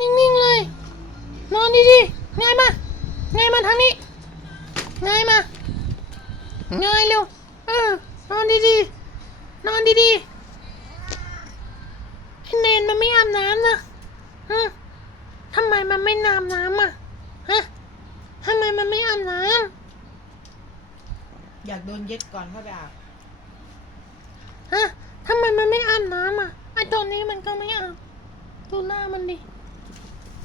นิ่งๆเลย นอนดีๆง่ายมาง่ายมาทางนี้ง่ายมาง่ายเร็วเออนอนดีๆนอนดีๆไอ้เนนมันไม่อาบน้ำนะฮะทำไมมันไม่อาบน้ำอะฮะทำไมมันไม่อาบน้อยากโดนเย็ดก่อนเข้าไปอาบำฮะทำไมมันไม่อาบน้ำอะไอ้ตัวนี้มันก็ไม่อาบดูหน้ามันดิ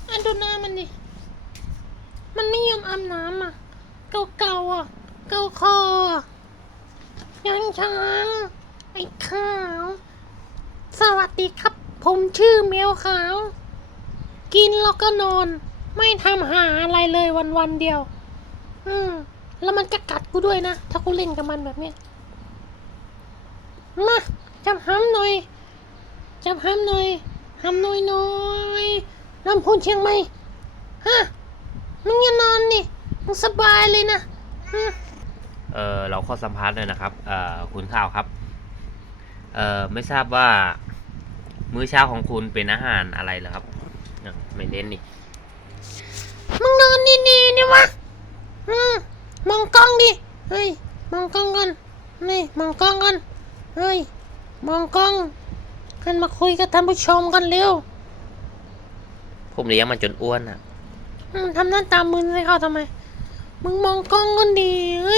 ไอ้ดูหน้ามันดิ มันไม่ยอมอาบน้ำอะ เก่าๆอะ เก่าคออะยังช้างไอ้ขาว สวัสดีครับ ผมชื่อแมวขาว กินแล้วก็นอน ไม่ทำหาอะไรเลยวันวันๆเดียว อืม แล้วมันจะกัดกูด้วยนะ ถ้ากูเล่นกับมันแบบนี้ มาจับห้ำหน่อยจับห้ำหน่อยห้ำหน่อยหน่อย ลำพูนเชียงใหม่ฮะมึงอย่านอนนี่มึงสบายเลยนะอืมเออเราขอสัมภาษณ์หน่อยนะครับเอ่อคุณข้าวครับเอ่อไม่ทราบว่า มื้อเช้าของคุณเป็นอาหารอะไรเหรอครับอะไม่เล่นนี่มึงนอนดีๆเนี่ยวะอืมมองกล้องดิเฮ้ยมองกล้องกันนี่มองกล้องกันเฮ้ยมองกล้องกันมาคุยกับท่านผู้ชมกันเร็ว ผมเลี้ยงมันจนอ้วนอะทำหน้าตามึนใส่เขาทำไม มึงมองกล้องก็ดีเ